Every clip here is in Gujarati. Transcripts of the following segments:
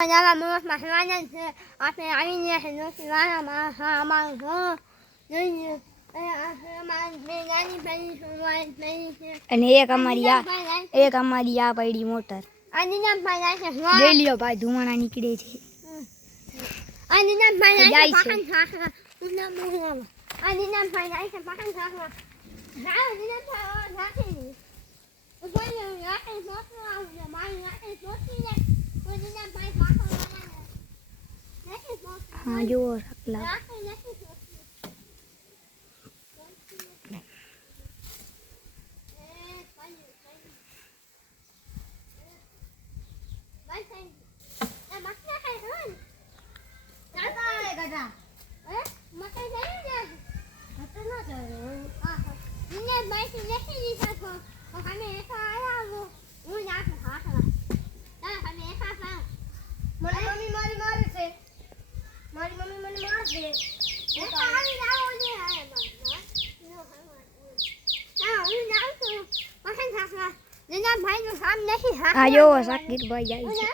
Nada más más mañana hace años no se van a más અને એક અમારી આ પડી મોટર લઈ લ્યો ભાઈ ધુમાડા નીકળે છે હા જુઓ શકલા હા જુઓ સાકીર ભાઈ જાય છે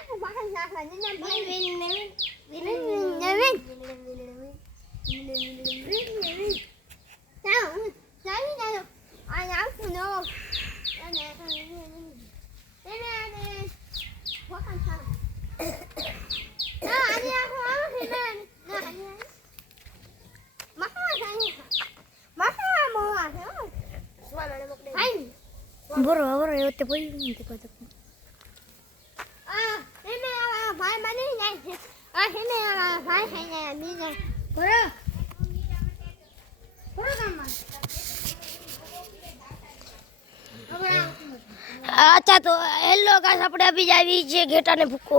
બરો બરો એવું તે પડી નહીં તે પાછો अच्छा तो हेलो गाइस આપણે અભી આવી છે ઘેટાને ભૂકો